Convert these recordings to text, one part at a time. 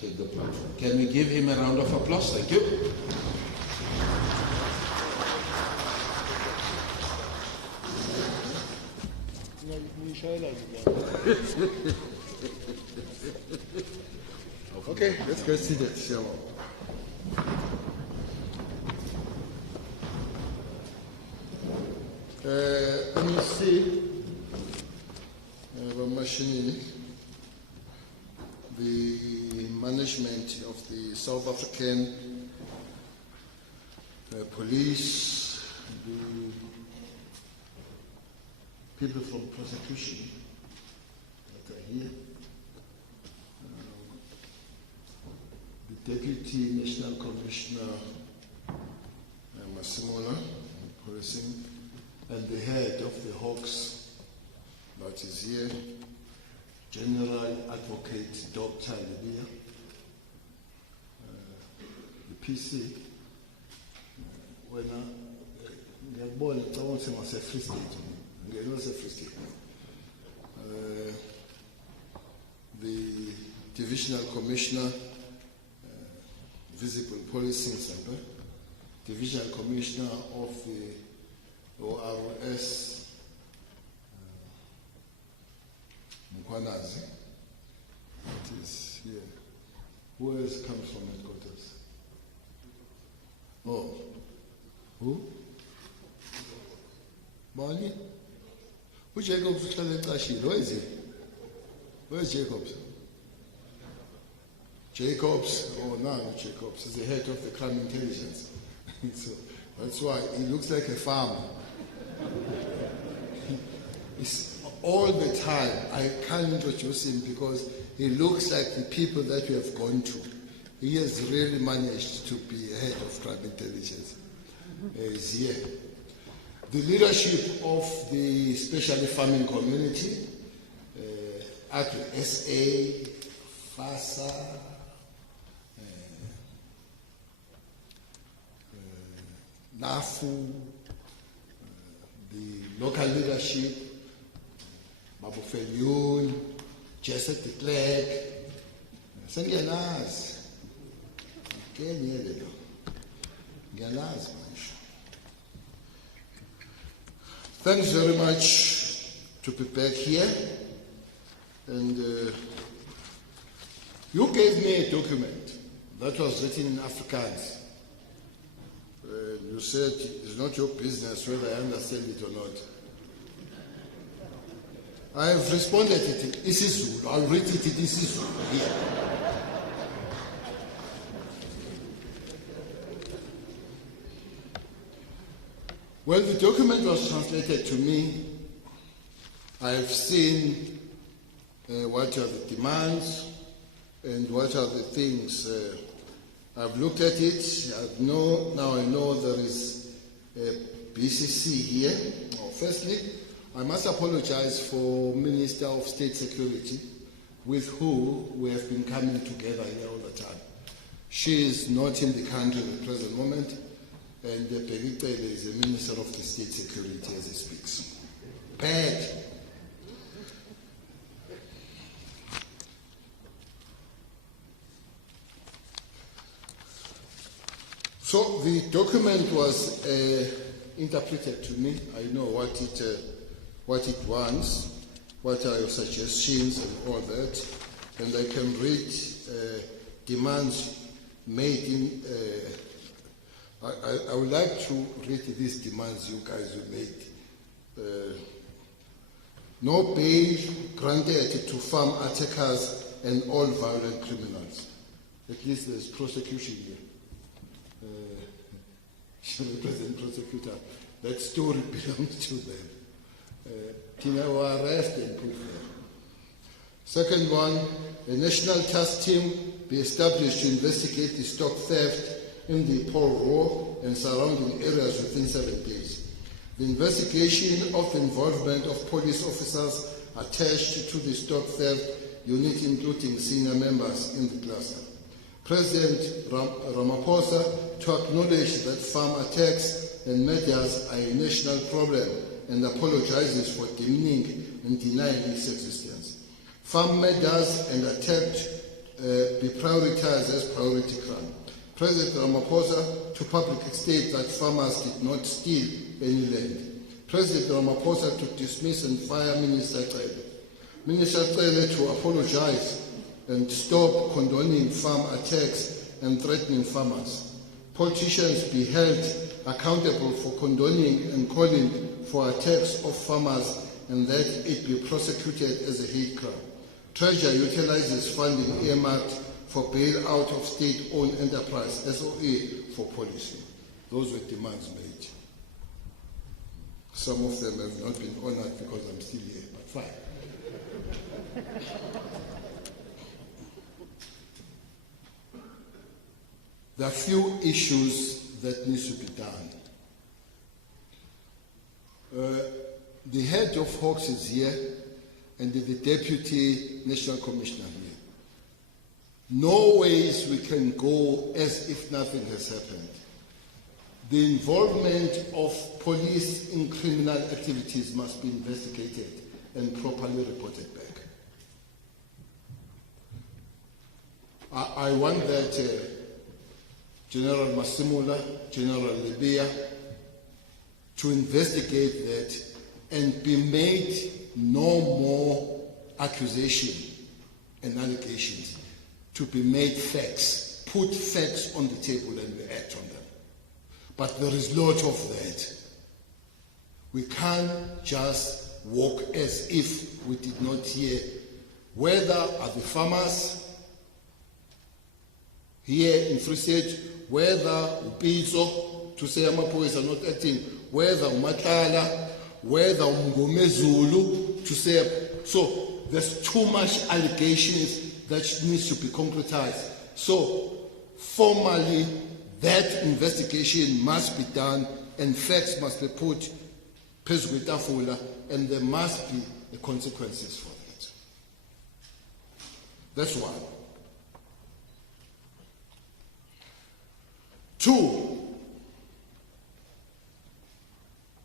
take the platform. Can we give him a round of applause? Thank you. Okay, let's get seated. Shalom. MEC Mashinini, the management of the South African police, the people from prosecution that are here, the Deputy National Commissioner Masimola, policing, and the head of the Hawks that is here, General Advocate Dr. Libya, the PC, when I was born, I want to say Free State. I don't say Free State. The Divisional Commissioner, Visible Policing Center, Divisional Commissioner of the ORS, Mkwanazi, that is here. Who else comes from headquarters? Oh, who? Bani? Who Jacobs? Where is he? Where's Jacobs? Jacobs, oh no, not Jacobs, he's the head of the crime intelligence. So that's why he looks like a farmer. It's all the time. I can't introduce him because he looks like the people that we have gone to. He has really managed to be head of crime intelligence. He's here. The leadership of the specially farming community, Agri-SA, FASA, NAFU, the local leadership, Babu Felyun, Jesse de Klerk, Sengiyanazi. Thanks very much to be back here. And you gave me a document that was written in Afrikaans. You said it's not your business whether I understand it or not. I have responded to it. isiZulu. I'll read it in isiZulu here. When the document was translated to me, I have seen what are the demands and what are the things. I've looked at it. Now I know there is a BCC here. Firstly, I must apologize for Minister of State Security, with who we have been coming together here all the time. She is not in the country at the present moment, and Bheki Cele is the Minister of the State Security as he speaks. Bad. So the document was interpreted to me. I know what it wants, what are your suggestions and all that, and I can read demands made in. I would like to read these demands you guys have made. No bail granted to farm attackers and all violent criminals. At least there's prosecution here. Represent prosecutor. That story belongs to them. Tina will arrest and put there. Second one, a national task team be established to investigate the stock theft in the Paul Row and surrounding areas within 7 days. The investigation of the involvement of police officers attached to the stock theft unit, including senior members in the cluster. President Ramaphosa to acknowledge that farm attacks and murders are a national problem and apologizes for demeaning and denying its existence. Farm murders and be prioritized as priority crime. President Ramaphosa to publicly state that farmers did not steal any land. President Ramaphosa to dismiss and fire Minister Cele. Minister Cele to apologize and stop condoning farm attacks and threatening farmers. Politicians be held accountable for condoning and calling for attacks of farmers and that it be prosecuted as a hate crime. Treasury utilizes funding earmarked for bailout of state-owned enterprise, SOE, for policy. Those were demands made. Some of them have not been honored because I'm still here, but fine. There are few issues that need to be done. The head of Hawks is here, and the Deputy National Commissioner here. No ways we can go as if nothing has happened. The involvement of police in criminal activities must be investigated and properly reported back. I want that General Masimula, General Libya, to investigate that and be made no more accusation and allegations, to be made facts, put facts on the table and we act on them. But there is a lot of that. We can't just walk as if we did not hear. Whether are the farmers here in Free State, whether Imbizo to say Amapoys are not acting, whether Umatala, whether Mngomezulu to say. So there's too much allegations that needs to be concretized. So formally, that investigation must be done and facts must be put phezu kwetafula, and there must be the consequences for that. That's one. Two,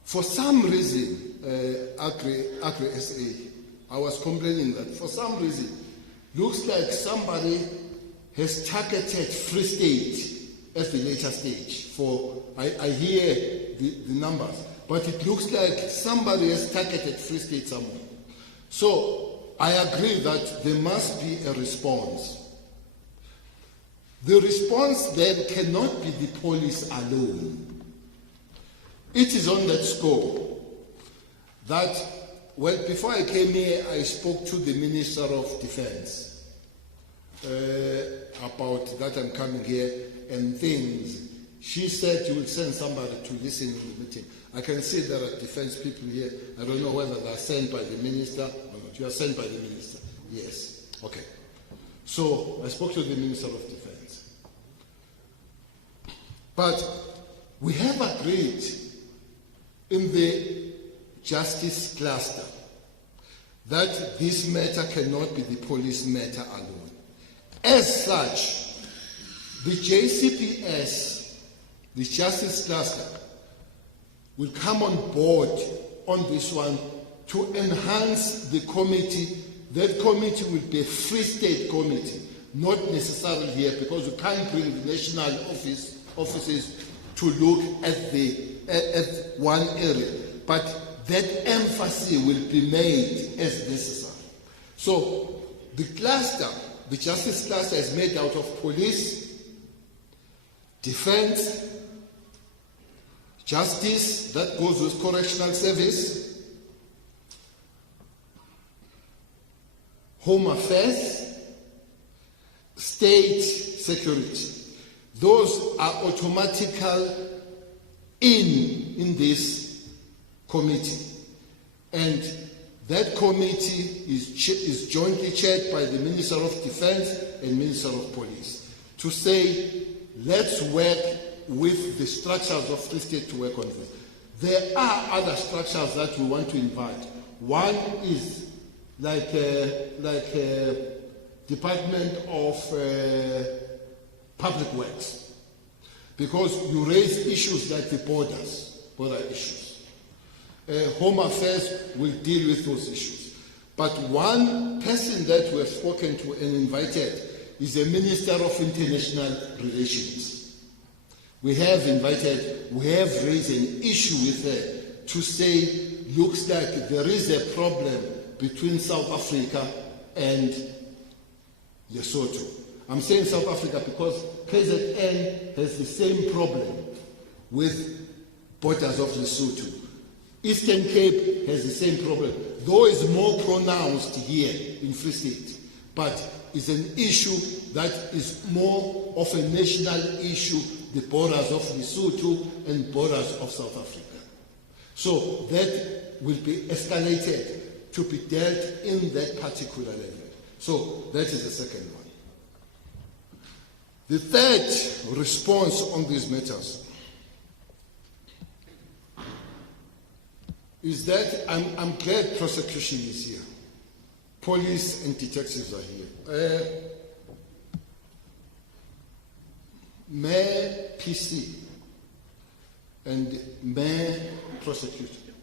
for some reason, Agri SA, I was complaining that for some reason, looks like somebody has targeted Free State at the later stage. I hear the numbers, but it looks like somebody has targeted Free State somewhere. So I agree that there must be a response. The response then cannot be the police alone. It is on that score that, well, before I came here, I spoke to the Minister of Defense about that I'm coming here and things. She said you will send somebody to listen in the meeting. I can see there are defense people here. I don't know whether they are sent by the minister or not. You are sent by the minister. Yes. Okay. So I spoke to the Minister of Defense. But we have agreed in the justice cluster that this matter cannot be the police matter alone. As such, the JCPS, the justice cluster, will come on board on this one to enhance the committee. That committee will be a Free State committee, not necessarily here, because we can't bring the national offices to look at one area. But that emphasis will be made as necessary. So the cluster, the justice cluster, is made out of police, defense, justice, that goes with correctional service, home affairs, state security. Those are automatical in this committee. And that committee is jointly chaired by the Minister of Defense and Minister of Police to say, let's work with the structures of Free State to work on this. There are other structures that we want to invite. One is like Department of Public Works, because you raise issues like the border issues. Home Affairs will deal with those issues. But one person that we have spoken to and invited is the Minister of International Relations. We have raised an issue with her to say, looks like there is a problem between South Africa and Lesotho. I'm saying South Africa because KZN has the same problem with borders of Lesotho. Eastern Cape has the same problem, though it's more pronounced here in Free State. But it's an issue that is more of a national issue, the borders of Lesotho and borders of South Africa. So that will be escalated to be dealt in that particular level. So that is the second one. The third response on these matters is that I'm glad prosecution is here. Police and detectives are here. Mayor PC and Mayor prosecutor.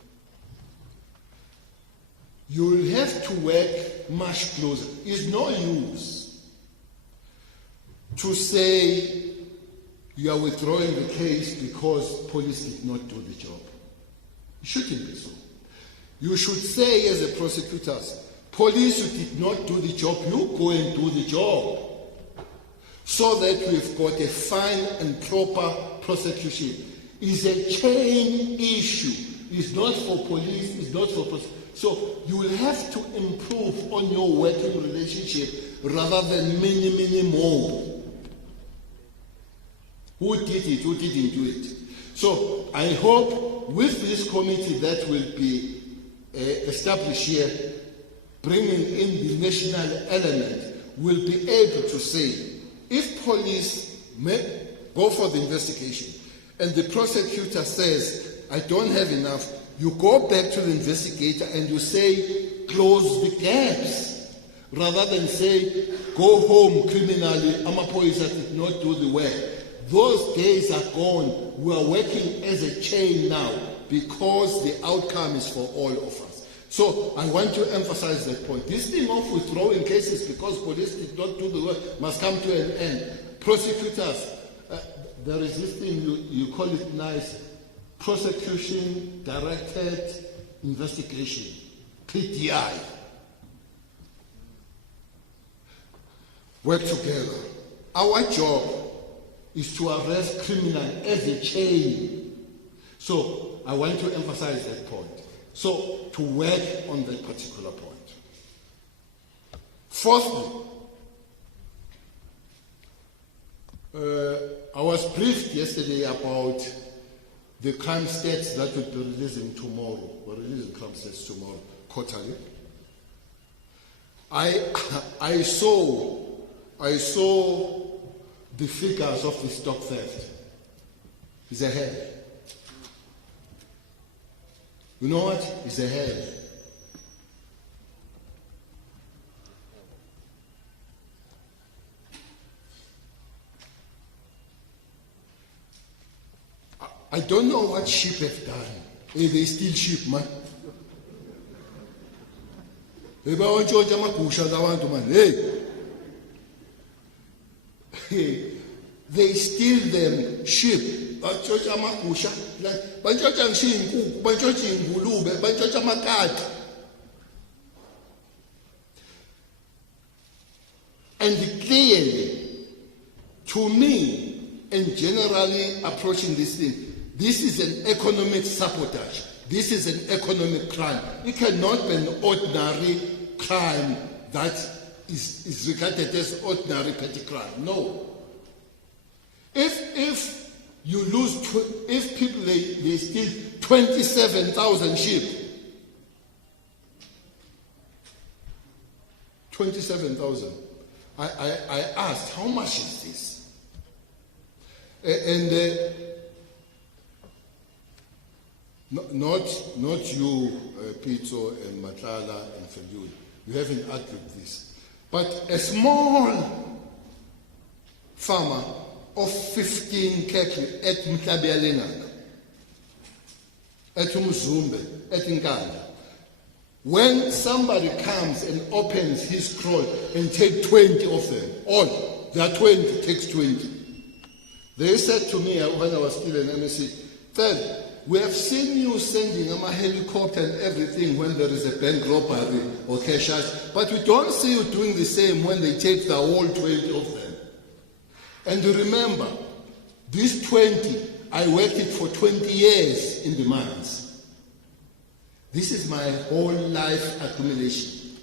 You will have to work much closer. It's no use to say you are withdrawing the case because police did not do the job. It shouldn't be so. You should say as a prosecutor, police who did not do the job, you go and do the job. So that we've got a fine and proper prosecution. It's a chain issue. It's not for police, it's not for prosecution. So you will have to improve on your working relationship rather than many more. Who did it, who didn't do it? So I hope with this committee that will be established here, bringing in the national element, we'll be able to say, if police may go for the investigation and the prosecutor says, I don't have enough, you go back to the investigator and you say, close the gaps, rather than say, go home criminally, Amapoisa did not do the work. Those days are gone. We are working as a chain now because the outcome is for all of us. So I want to emphasize that point. This thing of withdrawing cases because police did not do the work must come to an end. Prosecutors, there is this thing, you call it nice, prosecution directed investigation, PDI. Work together. Our job is to arrest criminals as a chain. So I want to emphasize that point. So to work on that particular point. Fourthly, I was briefed yesterday about the crime stats that will be releasing tomorrow. We're releasing crime stats tomorrow, quarterly. I saw the figures of the stock theft. It's a hell. You know what? It's a hell. I don't know what sheep have done. Hey, they steal sheep, man. Hey, they steal them sheep. And clearly, to me, and generally approaching this thing, this is an economic sabotage. This is an economic crime. It cannot be an ordinary crime that is regarded as ordinary petty crime. No. If you lose, if people they steal 27,000 sheep, 27,000. I asked, how much is this? And not you, Pito and Matlala and Feliu. You haven't argued this. But a small farmer of 15 cattle at Mtabialena, at Umzumbe, at Nkanda, When somebody comes and opens his scroll and take 20 of them, all, there are 20, takes 20. They said to me when I was still in MSc, Third, we have seen you sending a helicopter and everything when there is a bank robbery or cash out, but we don't see you doing the same when they take the whole 20 of them. And remember, these 20, I worked it for 20 years in the mines. This is my whole life accumulation.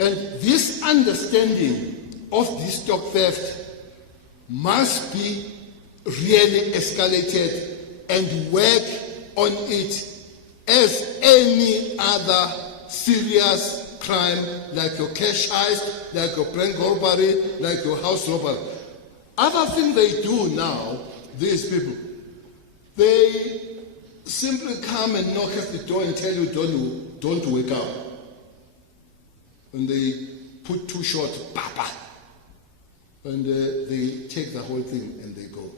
And this understanding of this stock theft must be really escalated and work on it as any other serious crime, like your cash heist, like your bank robbery, like your house robbery. Other thing they do now, these people, they simply come and knock at the door and tell you don't wake up. And they put 2 shots, papa, and they take the whole thing and they go.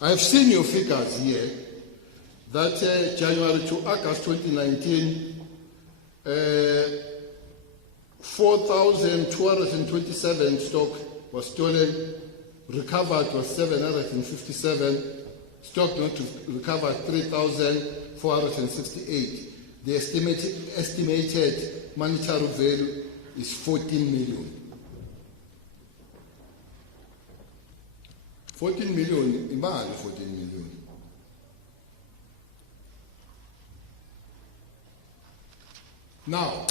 I've seen your figures here that January to August 2019, 4,227 stock was stolen, recovered was 757, stock not recovered 3,468. The estimated monetary value is 14 million. 14 million, imagine 14 million. Now,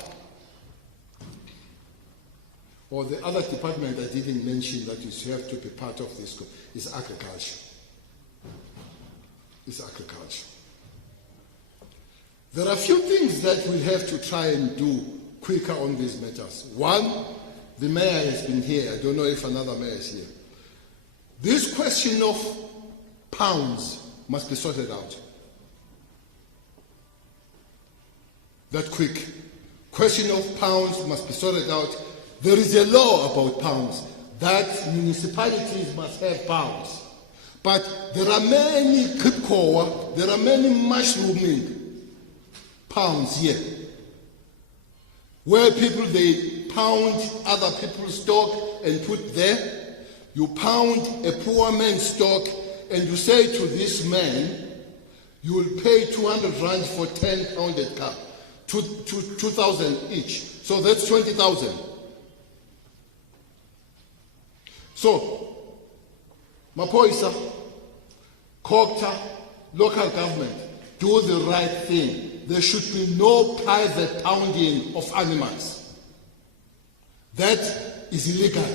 or the other department I didn't mention that you have to be part of this is agriculture. It's agriculture. There are a few things that we have to try and do quicker on these matters. One, the mayor has been here. I don't know if another mayor is here. This question of pounds must be sorted out. That quick. Question of pounds must be sorted out. There is a law about pounds that municipalities must have pounds. But there are many kripkoa, there are many mushrooming pounds here, where people, they pound other people's stock and put there. You pound a poor man's stock and you say to this man, you will pay 200 rand for 10 pounded cup, 2,000 each. So that's 20,000. So, Mapoisa, Kokta, local government, do the right thing. There should be no private pounding of animals. That is illegal.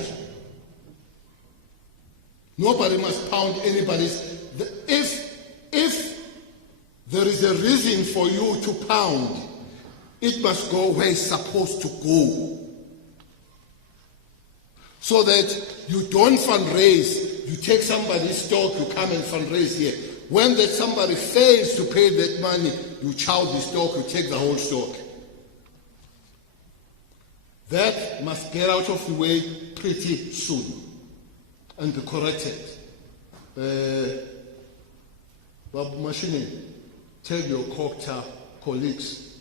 Nobody must pound anybody's. If there is a reason for you to pound, it must go where it's supposed to go. So that you don't fundraise, you take somebody's stock, you come and fundraise here. When that somebody fails to pay that money, you chow the stock, you take the whole stock. That must get out of the way pretty soon and be corrected. Babu Mashini, tell your Kokta colleagues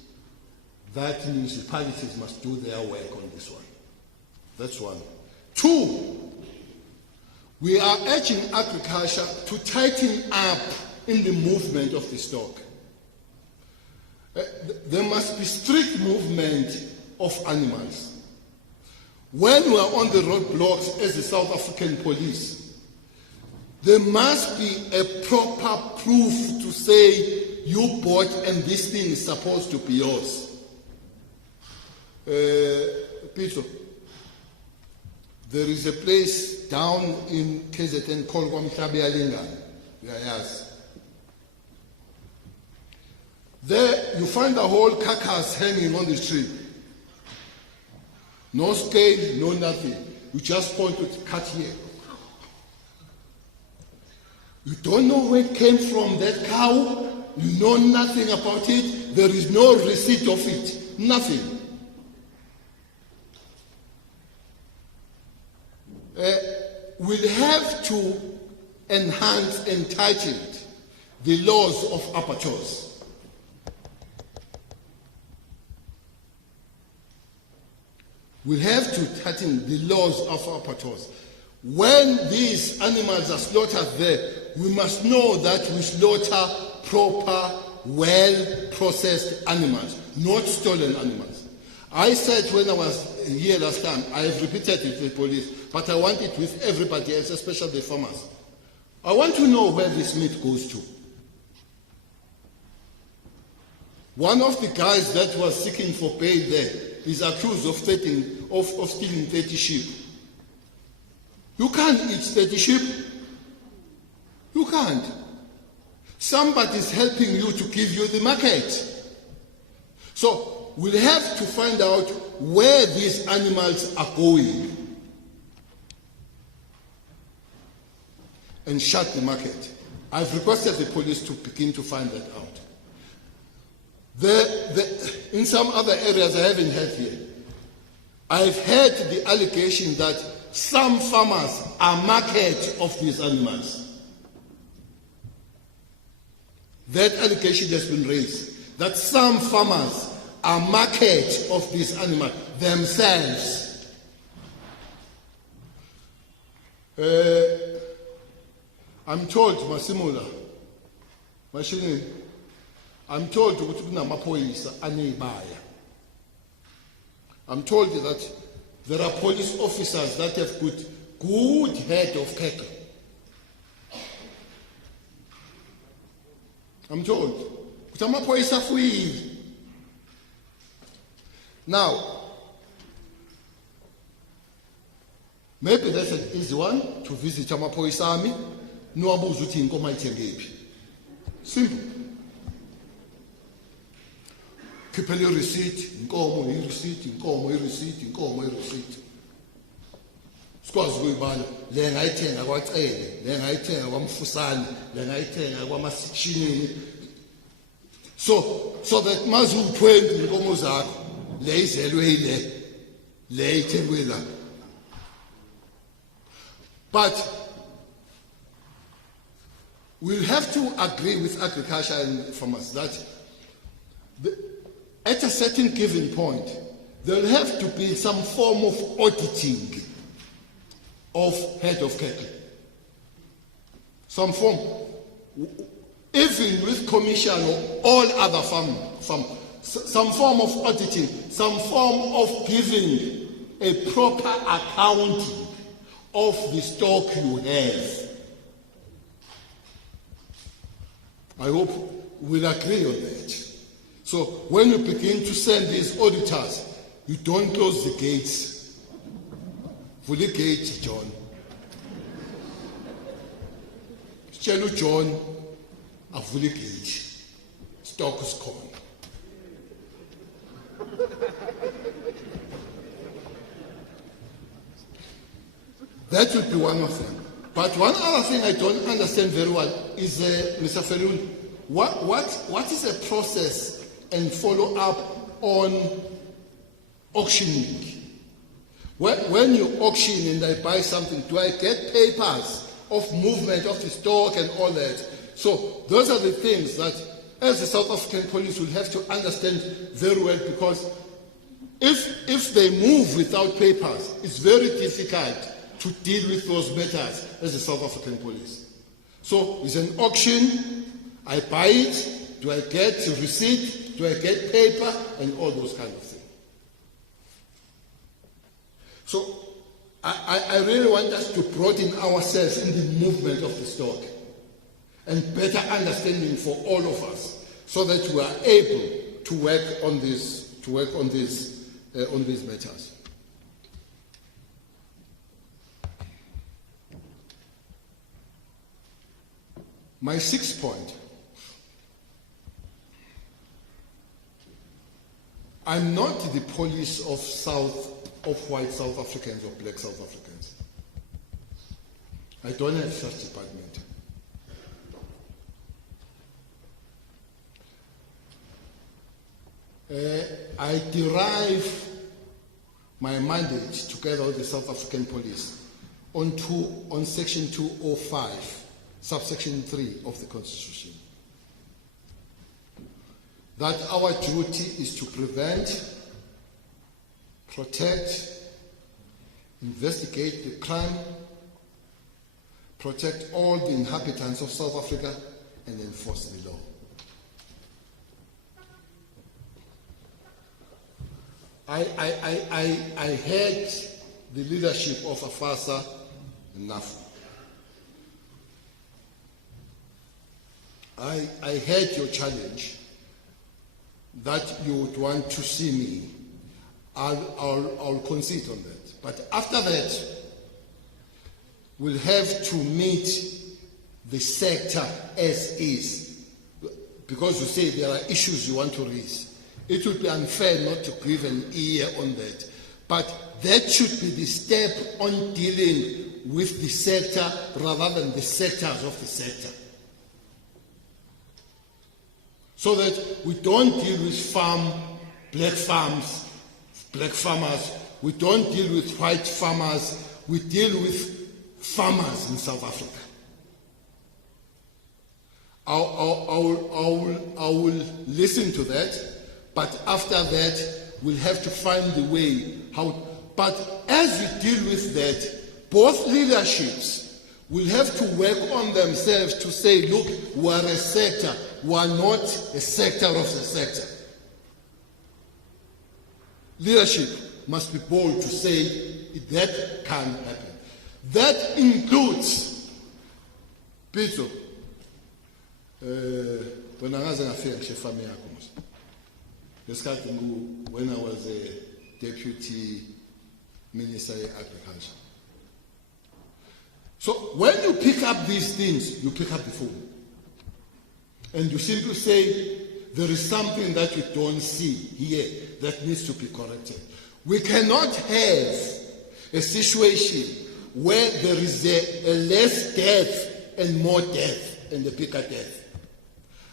that municipalities must do their work on this one. That's one. 2, we are urging agriculture to tighten up in the movement of the stock. There must be strict movement of animals. When we are on the roadblocks as the South African police, there must be a proper proof to say you bought and this thing is supposed to be yours. Peter, there is a place down in KZN called Kwamhlabealinga. Yes. There you find the whole carcass hanging on the tree. No scale, no nothing. You just point to cut here. You don't know where it came from, that cow. You know nothing about it. There is no receipt of it. Nothing. We'll have to enhance and tighten it. the laws of abattoirs. We have to tighten the laws of abattoirs. When these animals are slaughtered there, we must know that we slaughter proper, well-processed animals, not stolen animals. I said when I was here last time, I have repeated it with the police, but I want it with everybody else, especially the farmers. I want to know where this meat goes to. One of the guys that was seeking for bail there is accused of stealing 30 sheep. You can't eat 30 sheep. You can't. Somebody is helping you to give you the market. So we'll have to find out where these animals are going and shut the market. I've requested the police to begin to find that out. In some other areas I haven't heard here, I've heard the allegation that some farmers are market of these animals. That allegation has been raised, that some farmers are market of these animals themselves. I'm told, Masimula, Mashini, I'm told I'm told that there are police officers that have good head of cattle. I'm told. Now, maybe that's an easy one to visit Amapoisa Army. No abuzuti in Komaitengepi. Simple. Keep your receipt, inkomo, receipt, inkomo, receipt, inkomo, receipt. Sikwazi ukuyibala le ngayithenga kwaCele, le ngayithenga kwaMfusani, le ngayithenga kwaMasichinini. So that mazu 20 inkomo zakho le izelwe ile le ithengwe la. But we'll have to agree with agriculture and farmers that at a certain given point, there will have to be some form of auditing of head of cattle. Some form, even with commission or all other farm, some form of auditing, some form of giving a proper accounting of the stock you have. I hope we'll agree on that. So when you begin to send these auditors, you don't close the gates. Fully gate, John. Tell John, a fully gate. Stock is gone. That would be one of them. But one other thing I don't understand very well is, Mr. Ferun, what is the process and follow up on auctioning? When you auction and I buy something, do I get papers of movement of the stock and all that? So those are the things that as the South African police will have to understand very well, because if they move without papers, it's very difficult to deal with those matters as the South African police. So it's an auction, I buy it, do I get a receipt, do I get paper, and all those kind of things. So I really want us to broaden ourselves in the movement of the stock and better understanding for all of us, so that we are able to work on this, on these matters. My sixth point. I'm not the police of white South Africans or black South Africans. I don't have such department. I derive my mandate together with the South African police on section 205, subsection 3 of the Constitution. that our duty is to prevent, protect, investigate the crime, protect all the inhabitants of South Africa, and enforce the law. I heard the leadership of AFASA enough. I heard your challenge that you would want to see me. I'll concede on that. But after that, we'll have to meet the sector as is. Because you say there are issues you want to raise. It would be unfair not to give an ear on that. But that should be the step on dealing with the sector rather than the sectors of the sector. So that we don't deal with black farmers, we don't deal with white farmers, we deal with farmers in South Africa. I will listen to that, but after that, we'll have to find the way how. But as we deal with that, both leaderships will have to work on themselves to say, look, we are a sector, we are not a sector of the sector. Leadership must be bold to say that can happen. That includes, Pito, when I was when I was a deputy minister of agriculture. So when you pick up these things, you pick up the phone. And you simply say, there is something that you don't see here that needs to be corrected. We cannot have a situation where there is a less death and more death and a bigger death.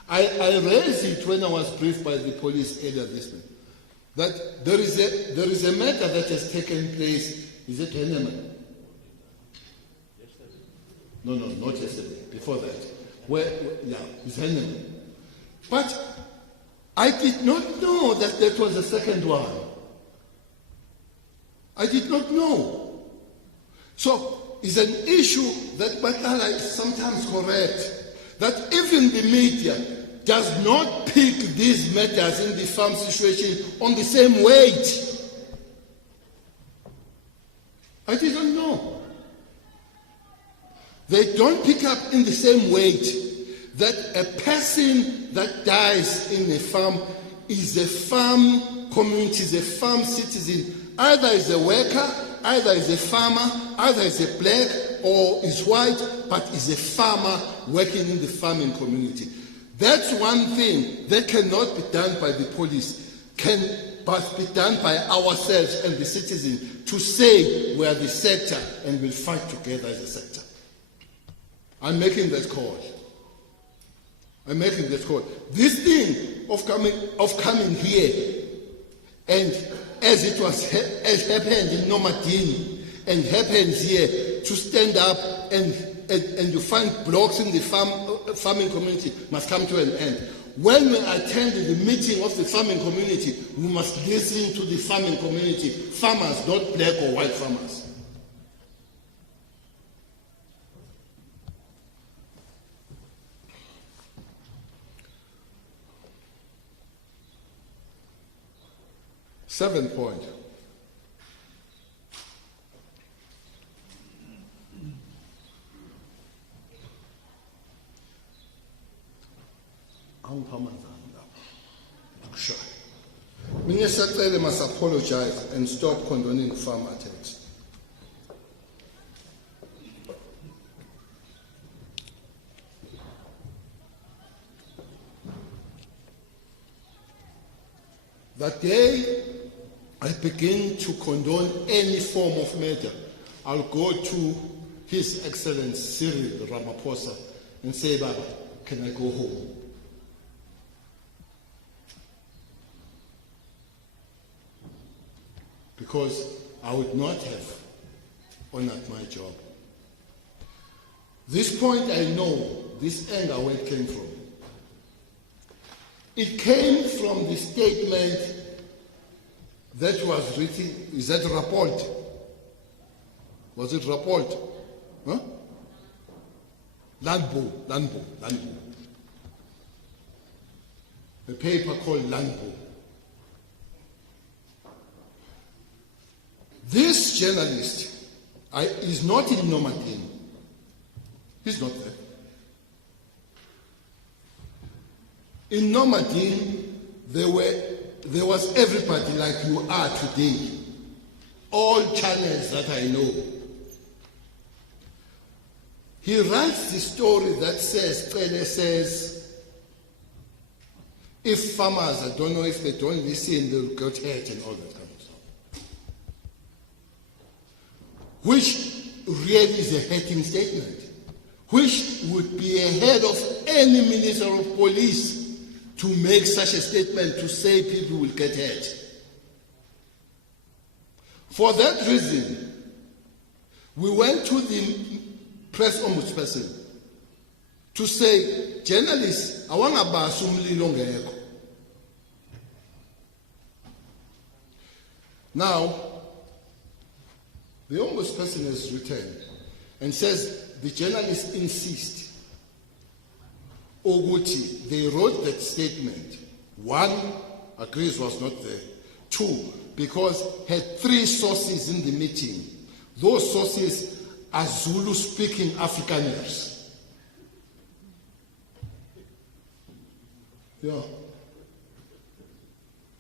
I raised it when I was briefed by the police earlier this week, that there is a matter that has taken place. Is it Henneman? No, not yesterday. Before that, it's Henneman. But I did not know that was the second one. I did not know. So it's an issue that Bakala is sometimes correct, that even the media does not pick these matters in the farm situation on the same weight. I didn't know. They don't pick up in the same weight that a person that dies in a farm is a farm community, is a farm citizen. Either is a worker, either is a farmer, either is a black or is white, but is a farmer working in the farming community. That's one thing that cannot be done by the police, but be done by ourselves and the citizen to say we are the sector and we'll fight together as a sector. I'm making that call. This thing of coming here, and as it happened in Nomadini and happens here, to stand up and you find blocks in the farming community must come to an end. When we attend the meeting of the farming community, we must listen to the farming community, farmers, not black or white farmers. Seventh point. Minister Cele must apologize and stop condoning farm attacks. The day I begin to condone any form of murder, I'll go to His Excellency Cyril Ramaphosa and say, Baba, can I go home? Because I would not have honored my job. This point I know, this anger where it came from. It came from the statement that was written. Is that report? Was it report? Huh? Landbo. A paper called Landbo. This journalist is not in Normandy. He's not there. In Normandy, there was everybody like you are today. All channels that I know. He writes the story that says, if farmers, I don't know if they don't listen, they'll get hurt and all that kind of stuff. Which really is a hurting statement, which would be ahead of any minister of police to make such a statement to say people will get hurt. For that reason, we went to the press ombudsperson to say, journalists, awangabasi umlilo ngekho. Now, the ombudsperson has written and says the journalists insist. Oguti, they wrote that statement. One, agrees was not there. Two, because had three sources in the meeting. Those sources are Zulu-speaking Afrikaners. Yeah.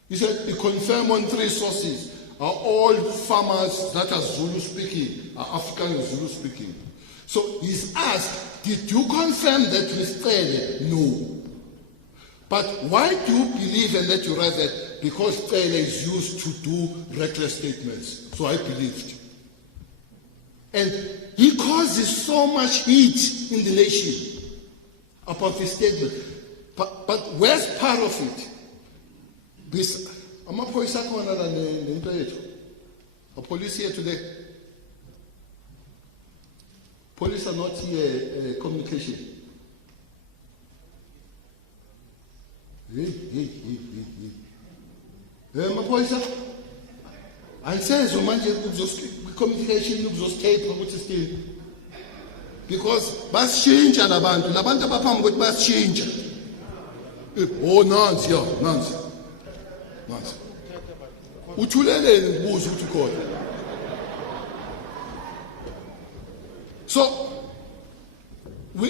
He said, he confirmed on three sources are all farmers that are Zulu-speaking, are African Zulu-speaking. So he's asked, did you confirm that with Cele? No. But why do you believe and that you write that? Because Cele is used to do reckless statements. So I believed. And he causes so much heat in the nation about this statement. But where's part of it? This, a police here today. Police are not here communication. And says communication because bas change labantu abaphambi ukuthi bas change. Oh nansi ya nansi uthuleleni ubuza ukuthi khona. So we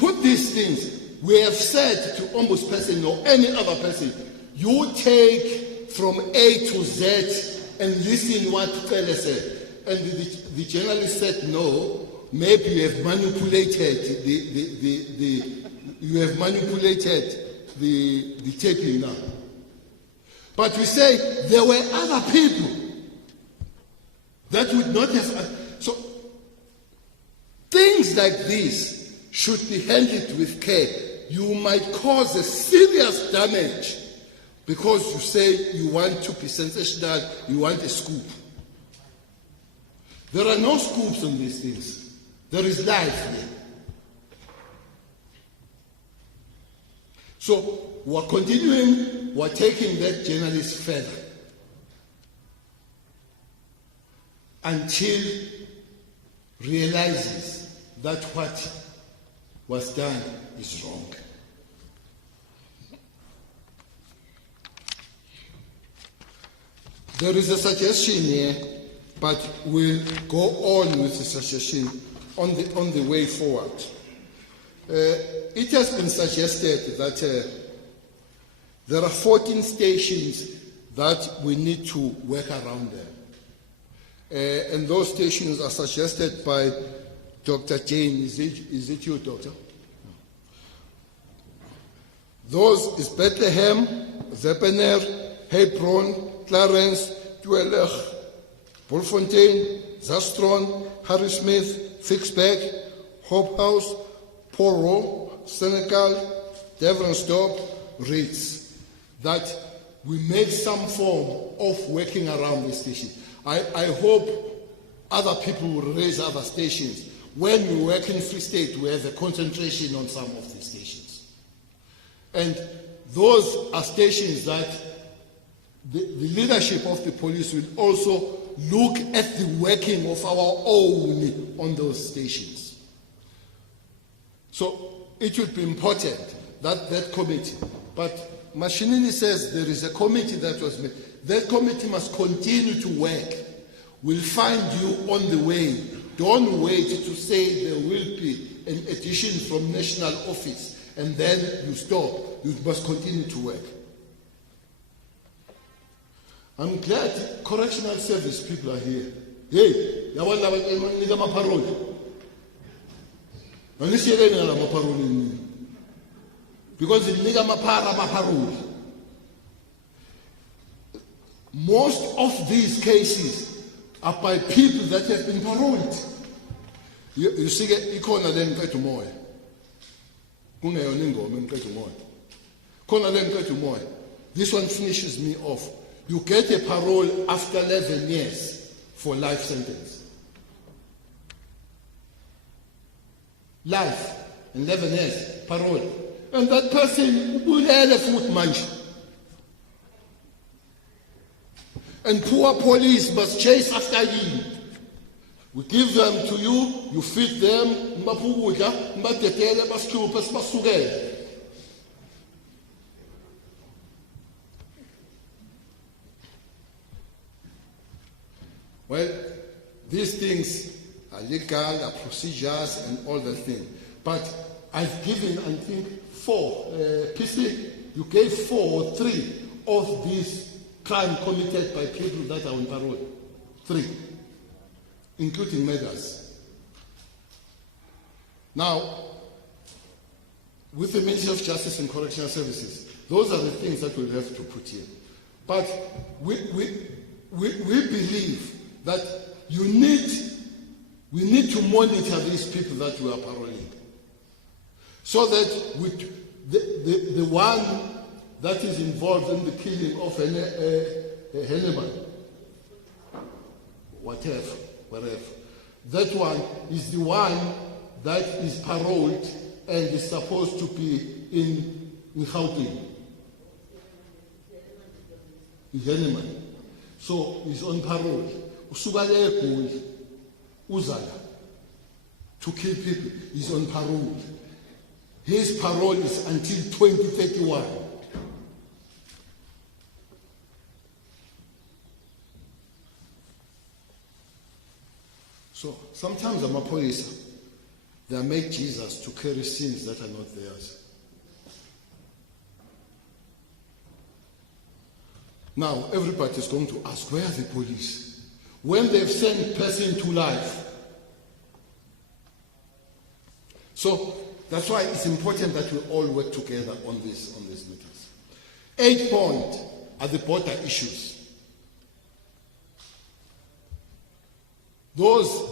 put these things. We have said to ombudsperson or any other person, you take from A to Z and listen what Cele said. And the journalist said, no, maybe you have manipulated the taping now. But we say there were other people that would not have. So things like this should be handled with care. You might cause a serious damage because you say you want to be sensational, you want a scoop. There are no scoops on these things. There is life here. So we're continuing, we're taking that journalist further until realizes that what was done is wrong. There is a suggestion here, but we'll go on with the suggestion on the way forward. It has been suggested that there are 14 stations that we need to work around them. And those stations are suggested by Dr. Jane. Is it you, Doctor? Those is Bethlehem, Zepener, Hebron, Clarence, Tuelech, Bulfontein, Zastron, Harrismith, Fixbeck, Hope House, Poro, Senegal, Devonsdorp, Reeds. That we make some form of working around this station. I hope other people will raise other stations. When we work in Free State, we have a concentration on some of these stations. And those are stations that the leadership of the police will also look at the working of our own on those stations. So it will be important that that committee, but Mashinini says there is a committee that was made. That committee must continue to work. We'll find you on the way. Don't wait to say there will be an addition from national office and then you stop. You must continue to work. I'm glad correctional service people are here. Hey, yabona parole. Because it nigga parole. Most of these cases are by people that have been paroled. You see, ikona le mfethu moya. Kungeyona ingoma mfethu moya. Khona le mfethu moya. This one finishes me off. You get a parole after 11 years for life sentence. Life, 11 years, parole. And that person will have a foot munch. And poor police must chase after you. We give them to you, you feed them, well, these things are legal, are procedures and all the things. But I've given, I think, 4. PC, you gave 4 or 3 of these crime committed by people that are on parole. 3, including murders. Now, with the Ministry of Justice and Correctional Services, those are the things that we'll have to put here. But we believe that we need to monitor these people that we are paroling, so that the one that is involved in the killing of Henneman, wherever, that one is the one that is paroled and is supposed to be in Gauteng. Henneman. So he's on parole. Usugale Egoli, Uzala, to kill people, he's on parole. His parole is until 2031. So sometimes I'm a police. They make Jesus to carry sins that are not theirs. Now everybody is going to ask, where are the police? When they've sent person to life. So that's why it's important that we all work together on these matters. 8 points are the border issues. Those,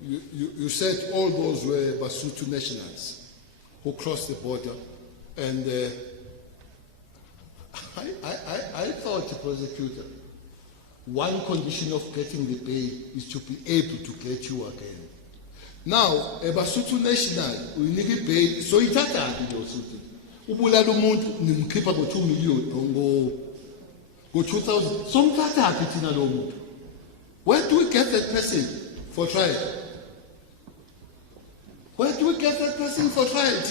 you said all those were Basotho nationals who crossed the border, and I thought the prosecutor, one condition of getting the bail is to be able to get you again. Now, a Basotho national, we need bail, so it's not ubulala umuntu nimkhipha go 2 million go 2,000. So mthatha thina lo muntu. Where do we get that person for trial? Where do we get that person for trial?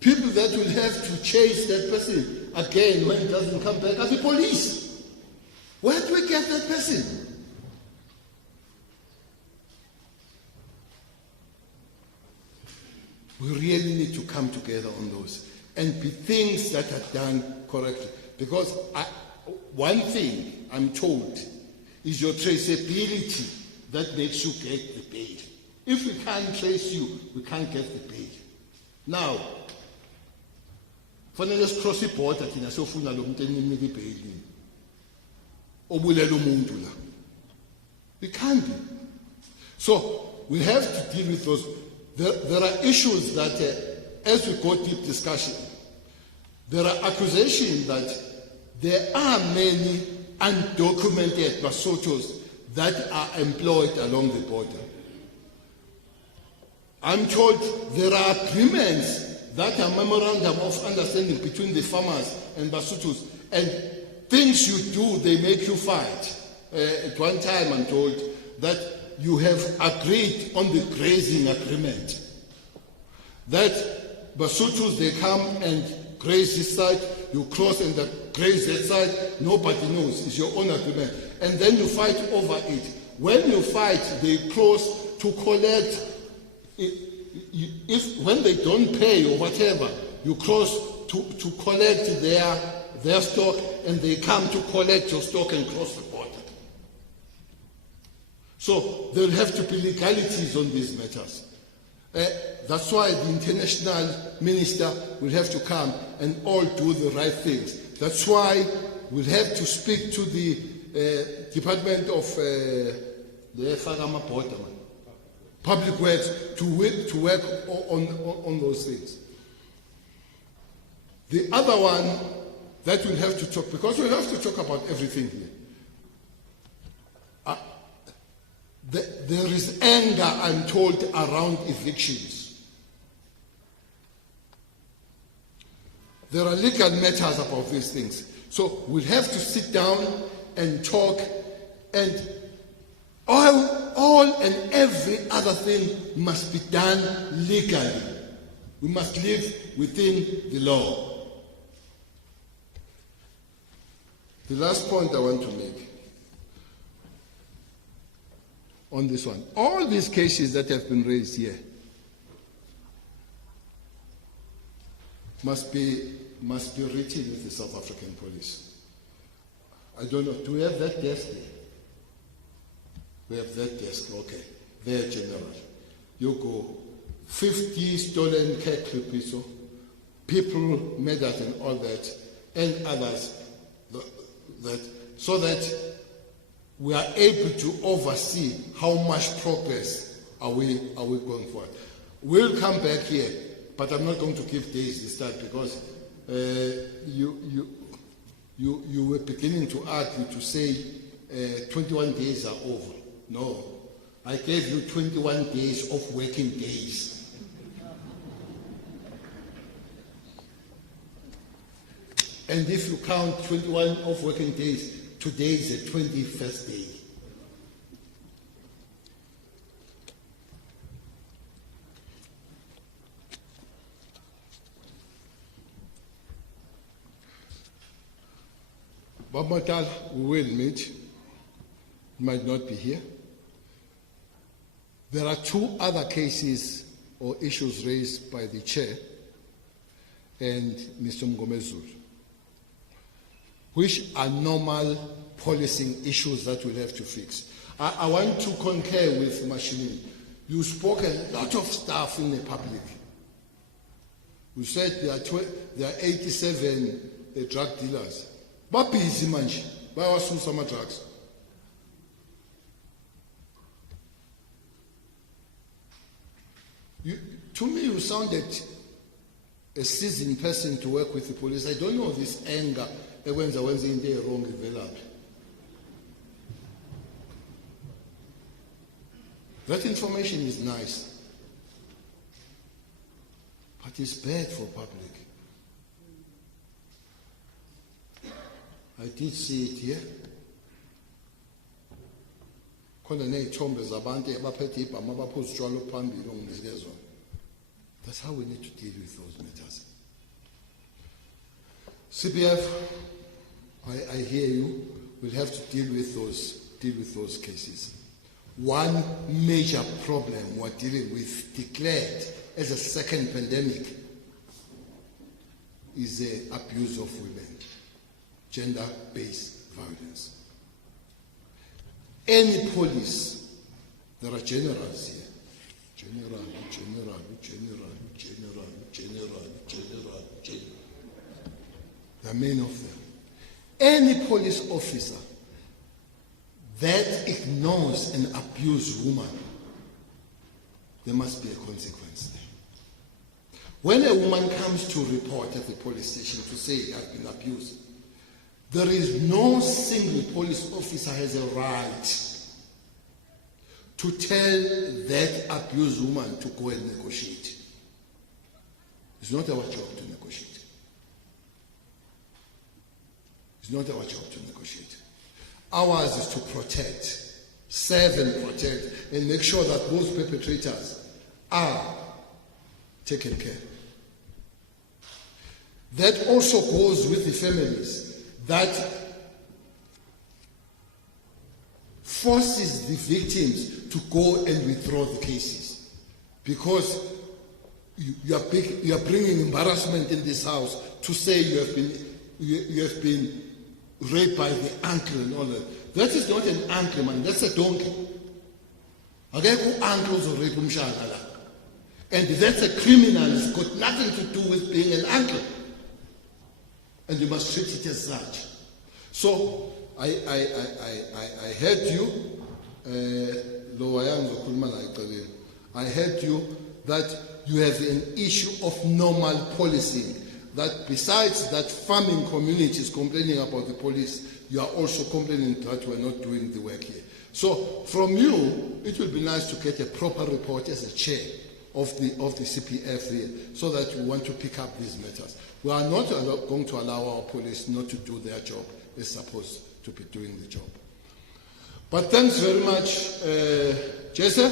People that will have to chase that person again when he doesn't come back are the police. Where do we get that person? We really need to come together on those and be things that are done correctly. Because one thing I'm told is your traceability that makes you get the bail. If we can't trace you, we can't get the bail. Now, fanele sicross border thina siyofuna lo muntu enimnika ibail. Obulela umuntu la. We can't be. So we have to deal with those. There are issues that, as we go deep discussion, there are accusations that there are many undocumented Basothos that are employed along the border. I'm told there are agreements that are memorandum of understanding between the farmers and Basutus, and things you do, they make you fight. At one time, I'm told that you have agreed on the grazing agreement. That Basutus, they come and graze this side, you cross and graze that side, nobody knows, it's your own agreement. And then you fight over it. When you fight, they cross to collect. When they don't pay or whatever, you cross to collect their stock, and they come to collect your stock and cross the border. So there will have to be legalities on these matters. That's why the international minister will have to come and all do the right things. That's why we'll have to speak to the Department of Public Works to work on those things. The other one that we'll have to talk, because we'll have to talk about everything here. There is anger, I'm told, around evictions. There are legal matters about these things. So we'll have to sit down and talk, and all and every other thing must be done legally. We must live within the law. The last point I want to make on this one, all these cases that have been raised here must be written with the South African police. I don't know, do we have that desk there? We have that desk, okay. There, General. You go, 50 stolen clips, people murdered and all that, and others, so that we are able to oversee how much progress are we going forward. We'll come back here, but I'm not going to give days this time, because you were beginning to argue to say 21 days are over. No, I gave you 21 days of working days. And if you count 21 of working days, today is the 21st day. Bamatal, we will meet. Might not be here. There are two other cases or issues raised by the chair and Mr. Mngomezulu, which are normal policing issues that we'll have to fix. I want to concur with Mashinini. You spoke a lot of stuff in the public. You said there are 87 drug dealers. But busy manje, bayawasusa some drugs. To me, you sounded a seasoned person to work with the police. I don't know this anger when they in there wrong developed. That information is nice, but it's bad for public. I did see it here. That's how we need to deal with those matters. CPF, I hear you. We'll have to deal with those cases. One major problem we're dealing with, declared as a second pandemic, is the abuse of women, gender-based violence. Any police, there are generals here. General. There are many of them. Any police officer that ignores and abuses women, there must be a consequence there. When a woman comes to report at the police station to say I've been abused, there is no single police officer has a right to tell that abused woman to go and negotiate. It's not our job to negotiate. It's not our job to negotiate. Ours is to protect, serve and protect, and make sure that those perpetrators are taken care. That also goes with the families that forces the victims to go and withdraw the cases, because you are bringing embarrassment in this house to say you have been raped by the uncle and all that. That is not an uncle, man. That's a donkey. Okay, uncles or rape umshana, and that's a criminal. It's got nothing to do with being an uncle, and you must treat it as such. So I heard you, I heard you that you have an issue of normal policing, that besides that farming community is complaining about the police, you are also complaining that we're not doing the work here. So from you, it would be nice to get a proper report as a chair of the CPF here, so that you want to pick up these matters. We are not going to allow our police not to do their job as supposed to be doing the job. But thanks very much, Jesse.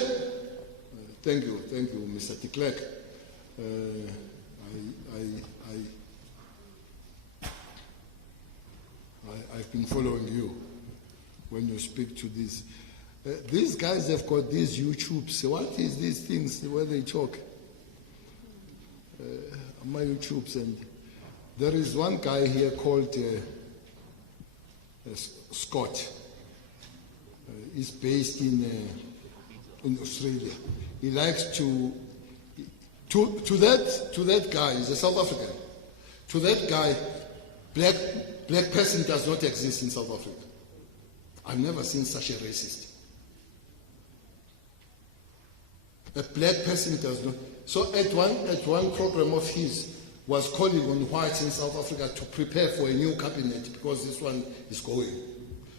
Thank you, Mr. de Klerk. I've been following you when you speak to these. These guys have got these YouTubes. What is these things where they talk? My YouTubes, and there is one guy here called Scott. He's based in Australia. He likes to that guy. He's a South African. To that guy, black person does not exist in South Africa. I've never seen such a racist. A black person does not. So at one program of his was calling on whites in South Africa to prepare for a new cabinet because this one is going.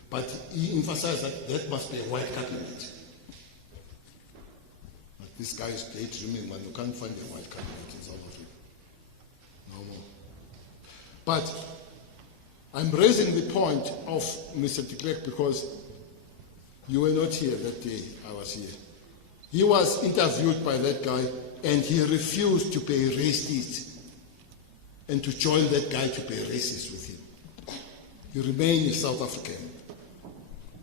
But he emphasized that must be a white cabinet. But this guy is daydreaming, man. You can't find a white cabinet in South Africa. No more. But I'm raising the point of Mr. de Klerk because you were not here that day I was here. He was interviewed by that guy and he refused to be a racist and to join that guy to be a racist with him. He remained South African.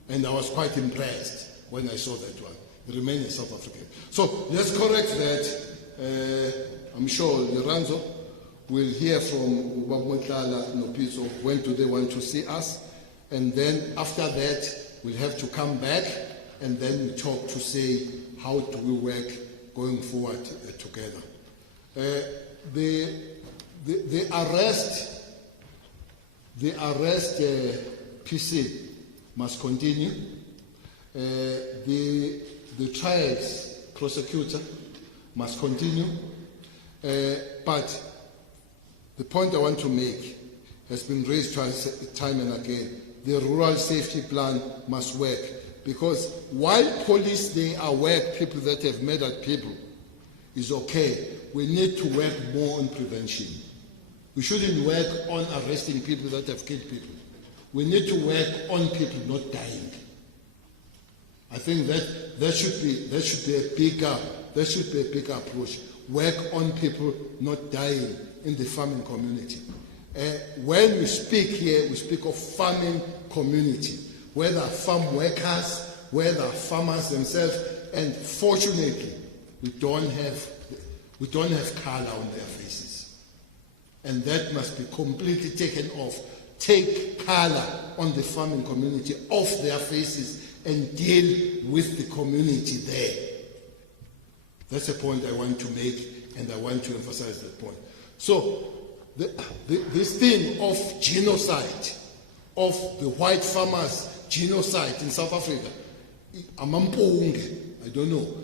And I was quite impressed when I saw that one. He remained South African. So let's correct that. I'm sure Lorenzo will hear from Ubabutala Nopiso when do they want to see us. And then after that, we'll have to come back and then we talk to say how do we work going forward together. The arrest PC must continue. The trials prosecutor must continue. But the point I want to make has been raised time and again. The rural safety plan must work, because while police, they aware people that have murdered people is okay, we need to work more on prevention. We shouldn't work on arresting people that have killed people. We need to work on people not dying. I think that should be a bigger approach. Work on people not dying in the farming community. When we speak here, we speak of farming community, whether farm workers, whether farmers themselves, and fortunately, we don't have color on their faces, and that must be completely taken off. Take color on the farming community off their faces and deal with the community there. That's a point I want to make, and I want to emphasize that point. So, this thing of genocide, of the white farmers' genocide in South Africa, I don't know,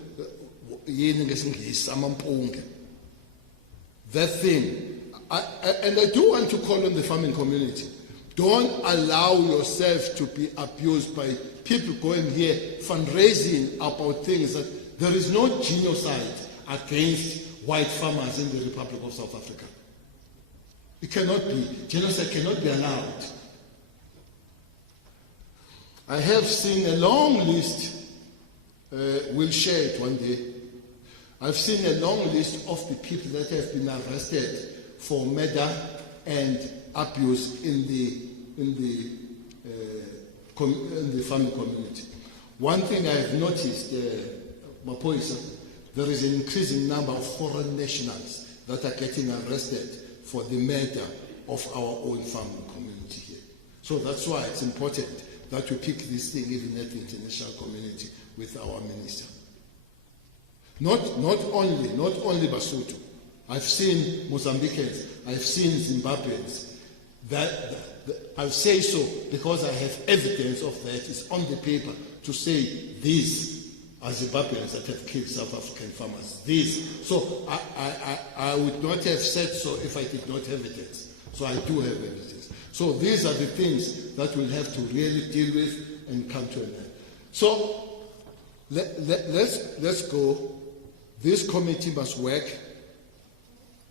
that thing, and I do want to call on the farming community Don't allow yourself to be abused by people going here fundraising about things that there is no genocide against white farmers in the Republic of South Africa. It cannot be. Genocide cannot be allowed. I have seen a long list, we'll share it one day. I've seen a long list of the people that have been arrested for murder and abuse in the farming community. One thing I have noticed, Mapoisa, there is an increasing number of foreign nationals that are getting arrested for the murder of our own farming community here. So that's why it's important that we pick this thing even at the international community with our minister. Not only Basotho. I've seen Mozambicans, I've seen Zimbabweans. I'll say so because I have evidence of that. It's on the paper to say these are Zimbabweans that have killed South African farmers. These. So I would not have said so if I did not have evidence. So I do have evidence. So these are the things that we'll have to really deal with and come to an end. So let's go. This committee must work,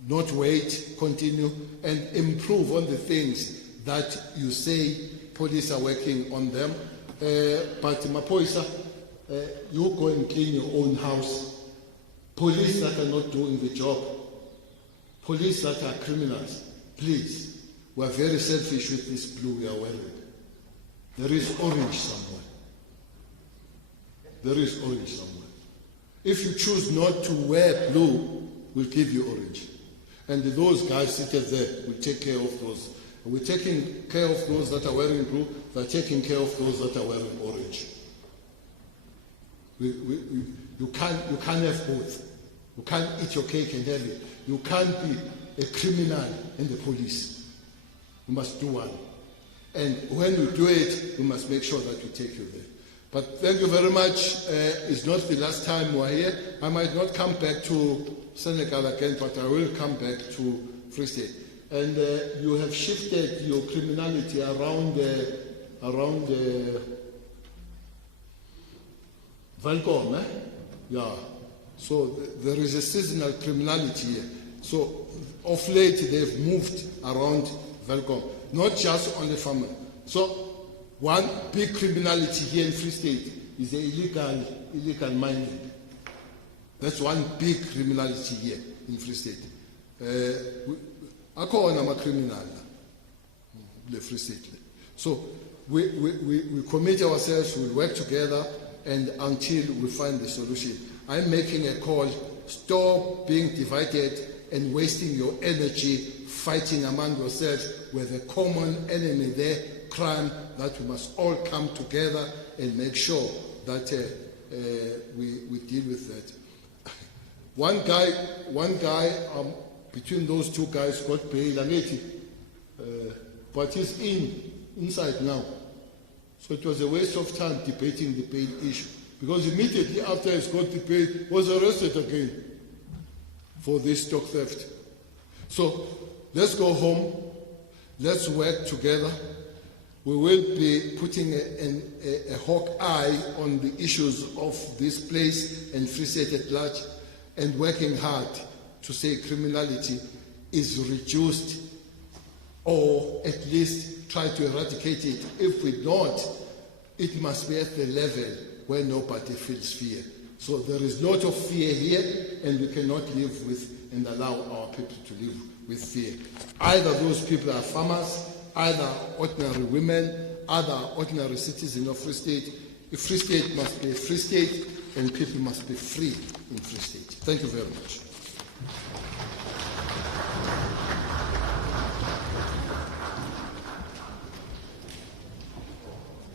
not wait, continue, and improve on the things that you say police are working on them. But Mapoisa, you go and clean your own house. Police that are not doing the job, police that are criminals, please, we are very selfish with this blue we are wearing. There is orange somewhere. There is orange somewhere. If you choose not to wear blue, we'll give you orange. And those guys seated there will take care of those. And we're taking care of those that are wearing blue, they're taking care of those that are wearing orange. You can't have both. You can't eat your cake and have it. You can't be a criminal in the police. You must do one. And when you do it, we must make sure that we take you there. But thank you very much. It's not the last time we're here. I might not come back to Senegal again, but I will come back to Free State. And you have shifted your criminality around Welkom, eh? Yeah. So there is a seasonal criminality here. So of late they've moved around Welkom, not just on the farmer. So one big criminality here in Free State is the illegal mining. That's one big criminality here in Free State. I'm a criminal in the Free State. So we commit ourselves, we work together, and until we find the solution. I'm making a call, stop being divided and wasting your energy fighting among yourselves with a common enemy there, crime, that we must all come together and make sure that we deal with that. One guy between those two guys got bail, but he's inside now. So it was a waste of time debating the bail issue, because immediately after he got the bail, was arrested again for this stock theft. So let's go home, let's work together. We will be putting a hawk eye on the issues of this place and Free State at large, and working hard to say criminality is reduced, or at least try to eradicate it. If we don't, it must be at the level where nobody feels fear. So there is a lot of fear here, and we cannot live with and allow our people to live with fear. Either those people are farmers, either ordinary women, other ordinary citizens of Free State. A Free State must be a Free State, and people must be free in Free State. Thank you very much.